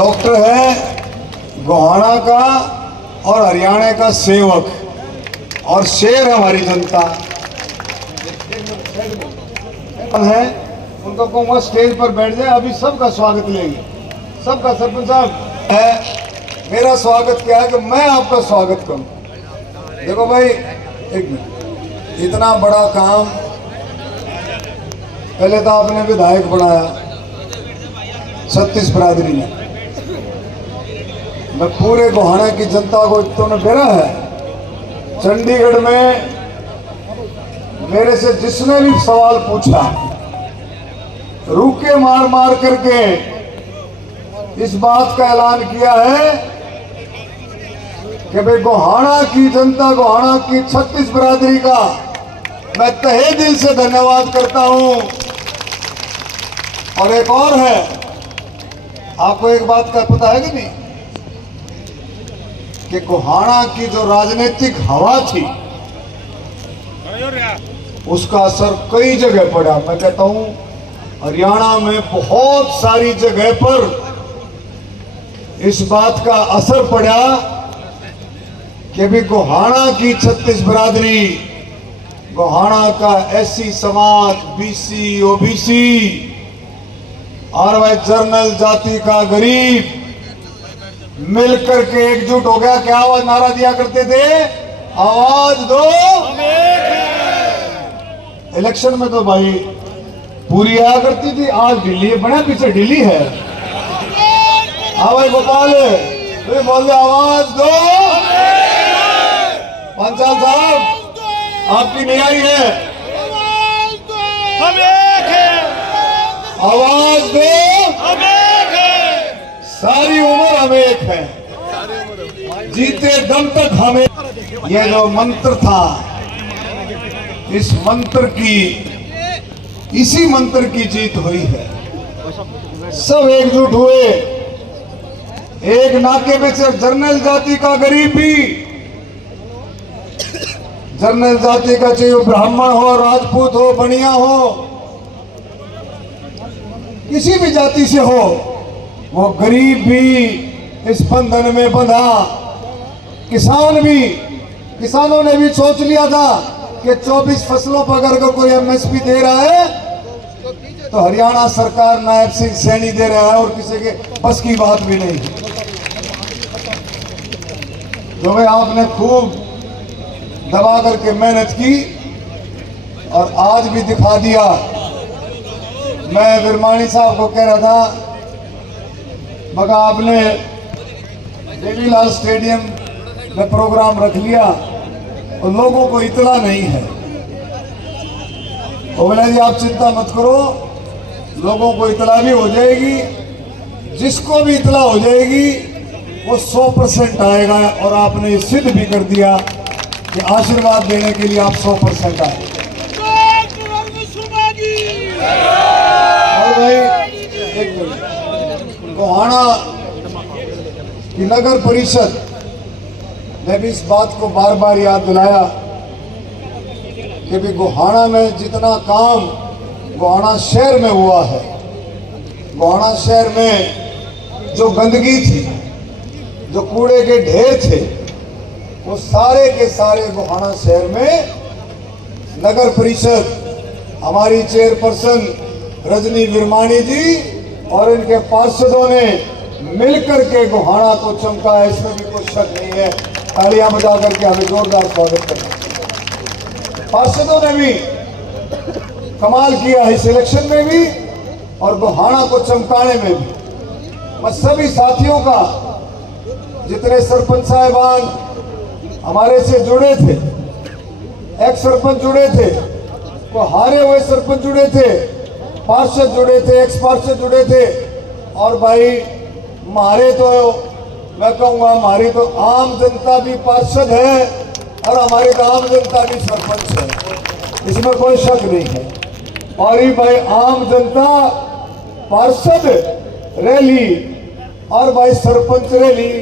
Doctor है गोहाना का और हरियाणा का सेवक और शेर है हमारी जनता है। उनको कहूँगा स्टेज पर बैठ जाए, अभी सबका स्वागत लेंगे, सबका। सरपंच साहब है, मेरा स्वागत क्या है कि मैं आपका स्वागत करूं। देखो भाई, एक मिनट, इतना बड़ा काम पहले तो आपने विधायक बनाया 36 बिरादरी ने, मैं पूरे गोहाना की जनता को तो ने बेरा है। चंडीगढ़ में मेरे से जिसने भी सवाल पूछा, रुके मार मार करके इस बात का ऐलान किया है कि भाई गोहाना की जनता, गोहाना की 36 बिरादरी का मैं तहे दिल से धन्यवाद करता हूं। और एक और है, आपको एक बात का पता है कि नहीं कि गोहाना की जो राजनीतिक हवा थी उसका असर कई जगह पड़ा। मैं कहता हूं हरियाणा में बहुत सारी जगह पर इस बात का असर पड़ा कि भी गोहाना की 36 बिरादरी, गोहाना का एससी समाज, बीसी, ओबीसी और वह जनरल जाति का गरीब मिलकर के एकजुट हो गया। क्या आवाज नारा दिया करते थे? आवाज दो। इलेक्शन में तो भाई पूरी आया करती थी, आज ढीली बना, पीछे ढीली है। हाँ भाई गोपाल, तो बोल दे आवाज दो। पंचाल साहब, आपकी न्याय है, हम एक हैं, आवाज दो। हम एक हैं, सारी उम्र हम एक है, जीते दम तक हमें। यह जो मंत्र था, इस मंत्र की, इसी मंत्र की जीत हुई है। सब एकजुट हुए, एक नाके पे से जनरल जाति का गरीब भी, जनरल जाति का चाहे वो ब्राह्मण हो, राजपूत हो, बनिया हो, किसी भी जाति से हो, वो गरीब भी इस बंधन में बंधा। किसान भी, किसानों ने भी सोच लिया था कि 24 फसलों पर अगर कोई एमएसपी दे रहा है तो हरियाणा सरकार नायब सिंह सैनी दे रहा है और किसी के बस की बात भी नहीं। तो भाई आपने खूब दबा करके मेहनत की और आज भी दिखा दिया। मैं विरमाणी साहब को कह रहा था, मगर आपने देवीलाल स्टेडियम में प्रोग्राम रख लिया और लोगों को इतना नहीं है। तो बोला जी आप चिंता मत करो, लोगों को इतला भी हो जाएगी, जिसको भी इतला हो जाएगी वो 100% आएगा। और आपने सिद्ध भी कर दिया कि आशीर्वाद देने के लिए आप 100% आए। और भाई एक मिनट, गोहाना की नगर परिषद ने भी इस बात को बार बार याद दिलाया कि भी गोहाना में जितना काम गोहाना शहर में हुआ है, गोहाना शहर में जो गंदगी थी, जो कूड़े के ढेर थे, वो सारे के सारे गोहाना शहर में नगर परिषद, हमारी चेयरपर्सन रजनी विरमाणी जी और इनके पार्षदों ने मिलकर के गोहाना को चमका है, इसमें भी कोई शक नहीं है। तालियां बजा करके हमें जोरदार स्वागत करना। पार्षदों ने भी कमाल किया है इस इलेक्शन में भी और गोहाना को चमकाने में भी। मैं सभी साथियों का, जितने सरपंच साहिबान हमारे से जुड़े थे, एक्स सरपंच जुड़े थे, को हारे हुए सरपंच जुड़े थे, पार्षद जुड़े थे, एक्स पार्षद जुड़े थे, और भाई हमारे तो, मैं कहूँगा हमारी तो आम जनता भी पार्षद है और हमारी तो आम जनता भी सरपंच है, इसमें कोई शक नहीं है। और ये भाई आम जनता पार्षद रैली और भाई सरपंच रैली,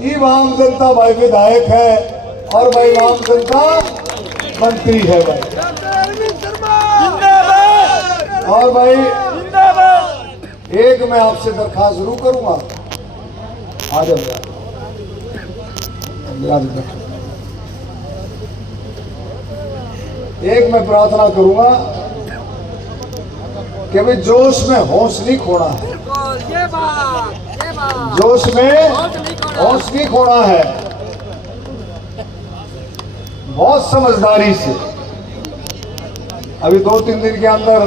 ये आम जनता भाई विधायक है और भाई आम जनता मंत्री है भाई। और भाई एक मैं आपसे दरखास्त जरूर करूंगा आ जाओ यार। एक मैं प्रार्थना करूंगा कि भाई जोश में होश नहीं खोना है, जोश में होश नहीं खोना है, बहुत समझदारी से। अभी 2-3 दिन के अंदर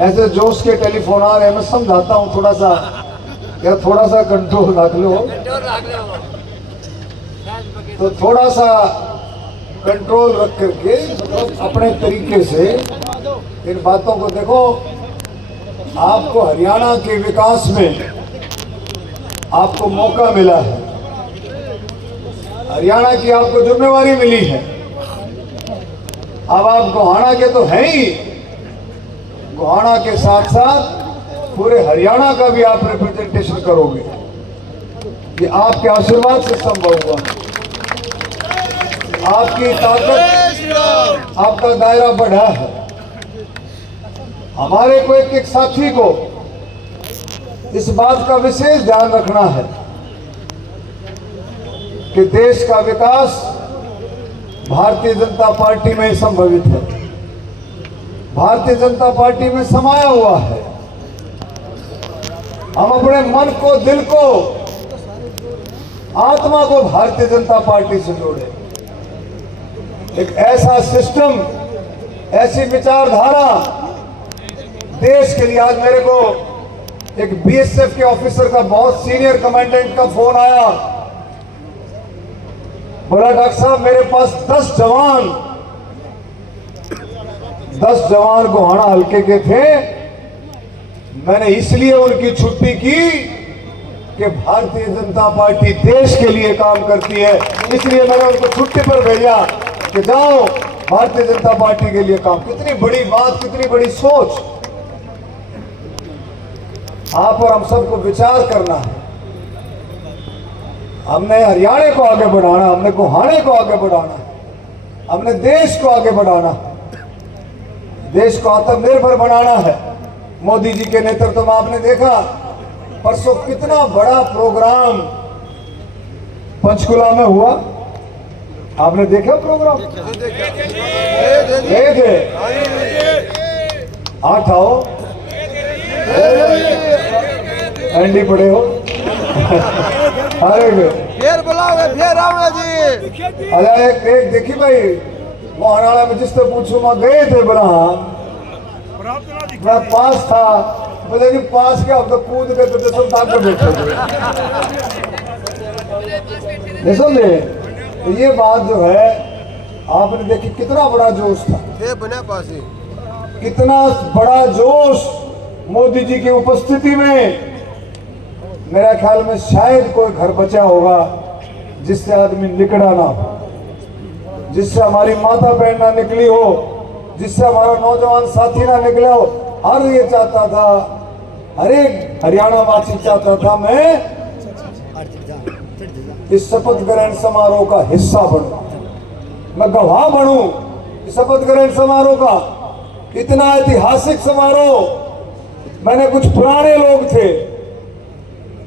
ऐसे जोश के टेलीफोन आ रहे हैं, मैं समझाता हूँ थोड़ा सा, या थोड़ा सा कंट्रोल रख लो, तो थोड़ा सा कंट्रोल रख करके मतलब अपने तरीके से इन बातों को देखो। आपको हरियाणा के विकास में आपको मौका मिला है, हरियाणा की आपको जिम्मेवारी मिली है। अब आप गोहाना के तो हैं ही, गोहाना के साथ साथ पूरे हरियाणा का भी आप रिप्रेजेंटेशन करोगे। ये आपके आशीर्वाद से संभव हुआ। आपकी ताकत, आपका दायरा बढ़ा है। हमारे को एक साथी को इस बात का विशेष ध्यान रखना है कि देश का विकास भारतीय जनता पार्टी में संभवित है, भारतीय जनता पार्टी में समाया हुआ है। हम अपने मन को, दिल को, आत्मा को भारतीय जनता पार्टी से जोड़े। एक ऐसा सिस्टम, ऐसी विचारधारा देश के लिए। आज मेरे को एक बीएसएफ के ऑफिसर का, बहुत सीनियर कमांडेंट का फोन आया, बोला डॉक्टर साहब मेरे पास 10 जवान गोहाना हल्के के थे, मैंने इसलिए उनकी छुट्टी की कि भारतीय जनता पार्टी देश के लिए काम करती है, इसलिए मैंने उनको छुट्टी पर भेजा कि जाओ भारतीय जनता पार्टी के लिए काम। कितनी बड़ी बात, कितनी बड़ी सोच। आप और हम सबको विचार करना है। हमने हरियाणा को आगे बढ़ाना, हमने गोहाने को आगे बढ़ाना, हमने देश को आगे बढ़ाना, देश को आत्मनिर्भर बनाना है। मोदी जी के नेतृत्व में आपने देखा परसों कितना बड़ा प्रोग्राम पंचकुला में हुआ। आपने देखा प्रोग्राम? देखे आठ आओ, एंडी पड़े हो। अरे फिर बुलाओगे, फिर आओगे जी। अरे एक देखी भाई, वो हरियाणा में जिससे पूछू मैं गए थे बोला हाँ मैं पास था, बोले कि पास के अब तो कूद के तो सब ताक कर बैठे थे। समझे? तो ये बात जो है आपने देखी, कितना बड़ा जोश था, बने पासी कितना बड़ा जोश मोदी जी की उपस्थिति में। मेरा ख्याल में शायद कोई घर बचा होगा जिससे आदमी निकला ना हो, जिससे हमारी माता बहन ना निकली हो, जिससे हमारा नौजवान साथी ना निकला हो। हर ये चाहता था, हर एक हरियाणा वासी चाहता था मैं इस शपथ ग्रहण समारोह का हिस्सा बनूं, मैं गवाह बनूं इस शपथ ग्रहण समारोह का। इतना ऐतिहासिक समारोह। मैंने कुछ पुराने लोग थे,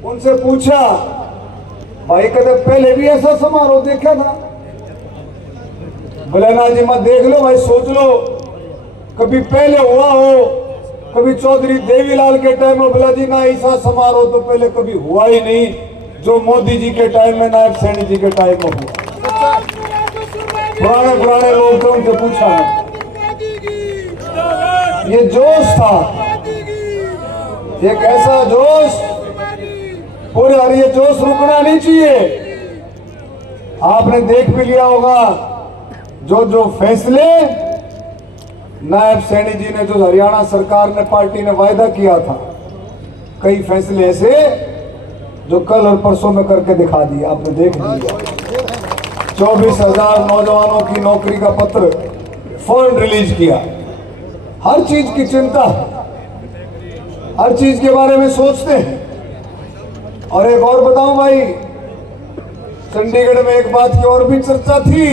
उनसे पूछा भाई कदे पहले भी ऐसा समारोह देखा था? बोले ना जी मत देख लो भाई, सोच लो कभी पहले हुआ हो, कभी चौधरी देवीलाल के टाइम में। बोला जी ना ऐसा समारोह तो पहले कभी हुआ ही नहीं जो मोदी जी के टाइम में, नायब सैनी जी के टाइम में हुआ। पुराने लोग थे, उनसे पूछा ये जोश था, एक ऐसा जोश पूरे। और ये जोश रुकना नहीं चाहिए। आपने देख भी लिया होगा जो फैसले नायब सैनी जी ने, जो हरियाणा सरकार ने, पार्टी ने वायदा किया था, कई फैसले ऐसे जो कल और परसों में करके दिखा दिए, आपने देख लिया। 24,000 नौजवानों की नौकरी का पत्र फौरन रिलीज किया। हर चीज की चिंता है, हर चीज के बारे में सोचते हैं। और एक और बताऊं भाई, चंडीगढ़ में एक बात की और भी चर्चा थी।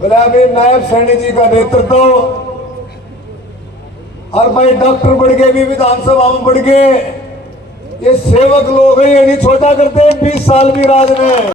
बोले अभी नायब सैनी जी का नेतृत्व, और भाई डॉक्टर बढ़ गए भी, विधानसभा में बढ़ गए, ये सेवक लोग हैं, ये नहीं छोटा करते 20 साल भी राज में।